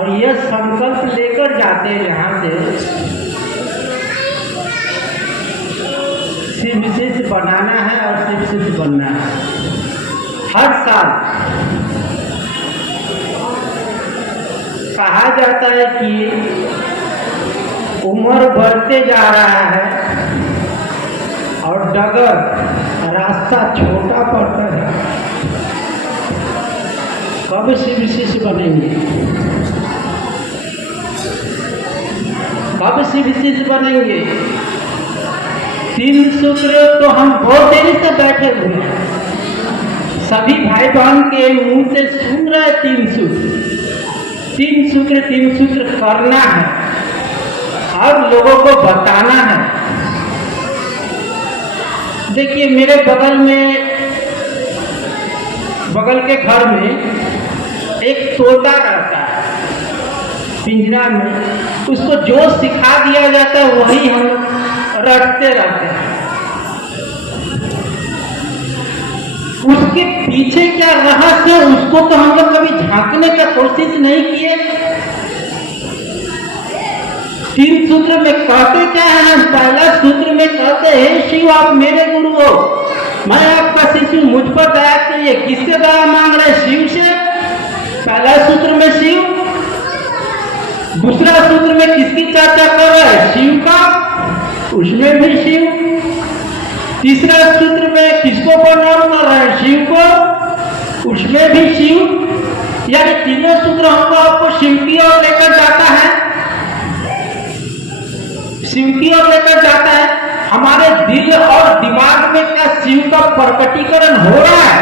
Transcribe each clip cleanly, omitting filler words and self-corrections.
और यह संकल्प लेकर जाते हैं यहाँ से शिव शिष्य बनाना है और शिव शिष्य बनना है। हर साल कहा जाता है कि उम्र बढ़ते जा रहा है और डगर रास्ता छोटा पड़ता है। कब शिव शिष्य बनेंगे? कब शिव शिष्य बनेंगे? 3 सूत्र तो हम बहुत देरी से बैठे हुए हैं, सभी भाई बहन के मुंह से सुन रहे 3 सूत्र। 3 सूत्र करना है और लोगों को बताना है। देखिए मेरे बगल के घर में एक तोता रहता है पिंजरा में, उसको जो सिखा दिया जाता है वही हम रटते रहते हैं। उसके पीछे क्या रहस्य है उसको तो हम लोग कभी झांकने का कोशिश नहीं किए। 3 सूत्र में कहते क्या है? पहला सूत्र में कहते हैं शिव आप मेरे गुरु हो, मैं आपका शिष्य, मुझ पर दया करिए। किससे दया मांग रहे? शिव से। पहला सूत्र में शिव, दूसरा सूत्र में किसकी चर्चा कर रहे हैं? शिव का, उसमें भी शिव। तीसरा सूत्र में किसको प्रणाम कर रहे हैं? शिव को, उसमें भी शिव। यानी तीनों सूत्र हमको आपको शिव की ओर लेकर जाता है, शिव की ओर लेकर जाता है। हमारे दिल और दिमाग में क्या शिव का प्रकटीकरण हो रहा है?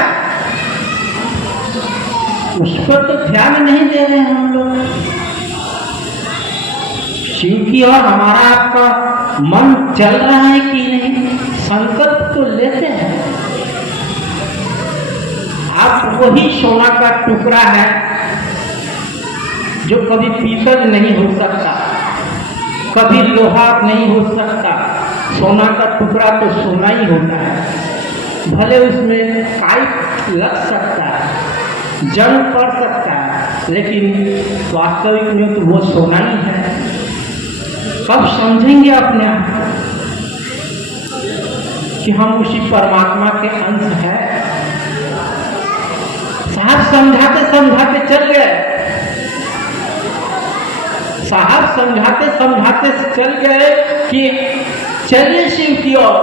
उस पर तो ध्यान नहीं दे रहे हैं हम लोग। शिव की ओर हमारा आपका मन चल रहा है कि नहीं? संकल्प तो लेते हैं। आप वही सोना का टुकड़ा है जो कभी पीतल नहीं हो सकता, कभी लोहा नहीं हो सकता। सोना का टुकड़ा तो सोना ही होता है, भले उसमें पाइप लग सकता है, जंग पड़ सकता है, लेकिन वास्तविक में तो वो सोना ही है। कब समझेंगे अपने आप कि हम उसी परमात्मा के अंश हैं? साहब समझाते समझाते चल गए, साहब समझाते समझाते चल गए कि चलिए शिव की ओर।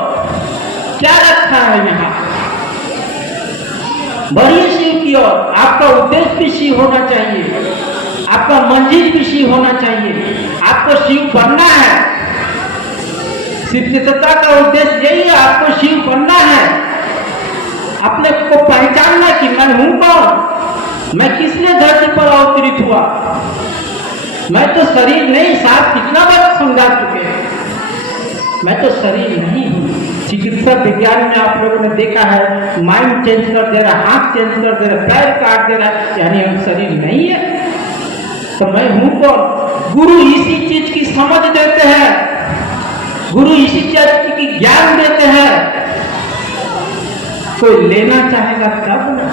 क्या रखा है यहाँ? बढ़िए शिव की ओर। आपका उद्देश्य भी शिव होना चाहिए, आपका मंजिल भी शिव होना चाहिए। आपको शिव बनना है, शिवता का उद्देश्य यही है, आपको शिव बनना है। अपने को पहचानना कि मैं हूं कौन, मैं किस लिए धरती पर अवतरित हुआ। मैं तो शरीर नहीं, साहब कितना बार समझा चुके हैं, मैं तो शरीर नहीं हूं। चिकित्सा विज्ञान में आप लोगों ने देखा है, माइंड चेंज कर दे रहा, हाथ चेंज कर दे रहा, पैर काट दे रहा, यानी हम शरीर नहीं है। तो मैं हूं कौन? गुरु इसी चीज की समझ देते हैं, गुरु इसी चीज की ज्ञान देते हैं। कोई लेना चाहेगा तब ना,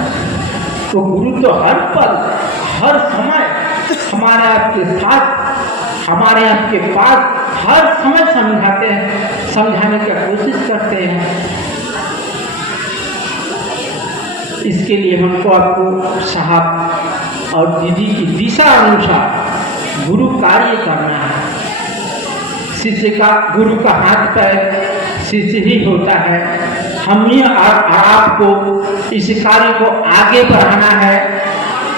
तो गुरु तो हर पल हर समय हमारे आपके साथ, हमारे आपके पास हर समय समझाते हैं, समझाने की कोशिश करते हैं। इसके लिए हमको आपको साहब और दीदी की दिशा अनुसार गुरु कार्य करना है। शिष्य का, गुरु का हाथ पैर शिष्य ही होता है। हम ही आपको इस कार्य को आगे बढ़ाना है।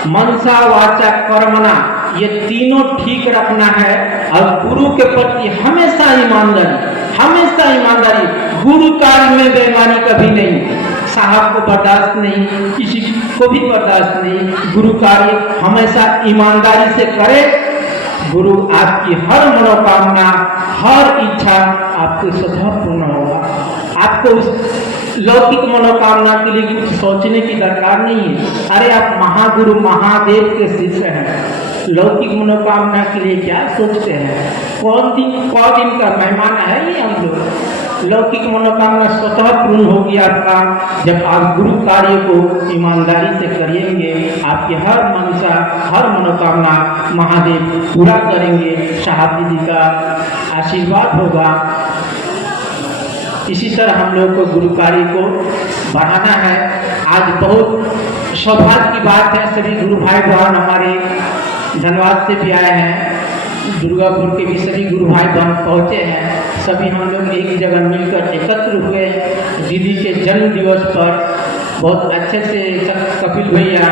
मनसा वाचा कर्मणा, ये तीनों ठीक रखना है और गुरु के प्रति हमेशा ईमानदारी, हमेशा ईमानदारी। गुरु कार्य में बेईमानी कभी नहीं, साहब को बर्दाश्त नहीं, किसी को भी बर्दाश्त नहीं। गुरु कार्य हमेशा ईमानदारी से करे। गुरु आपकी हर मनोकामना, हर इच्छा आपको स्वतः पूर्ण होगा। आपको उस लौकिक मनोकामना के लिए कुछ सोचने की दरकार नहीं है। अरे आप महागुरु महादेव के शिष्य हैं, लौकिक मनोकामना के लिए क्या सोचते हैं? कौन दिन का मेहमान है ये हम लोग। लौकिक मनोकामना स्वतः पूर्ण होगी आपका जब आप गुरु कार्य को ईमानदारी से करेंगे। आपकी हर मनसा, हर मनोकामना मनोकामना महादेव पूरा करेंगे। साहब दीदी का आशीर्वाद होगा। इसी तरह हम लोग को गुरु कार्य को बढ़ाना है। आज बहुत सौभाग्य की बात है, सभी गुरु भाई बहन हमारे धनबाद से भी आए हैं, दुर्गापुर के भी सभी गुरु भाई बहन पहुँचे हैं। सभी हम लोग एक जगह मिलकर एकत्र हुए दीदी के जन्म दिवस पर। बहुत अच्छे से कपिल भैया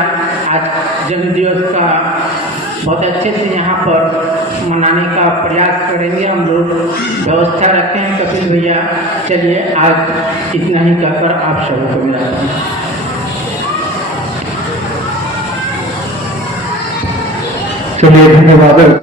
आज जन्म दिवस का बहुत अच्छे से यहाँ पर मनाने का प्रयास करेंगे। हम लोग व्यवस्था रखे हैं कपिल भैया। चलिए आज इतना ही कहकर आप सबको मिलाते हैं। चलिए धन्यवाद।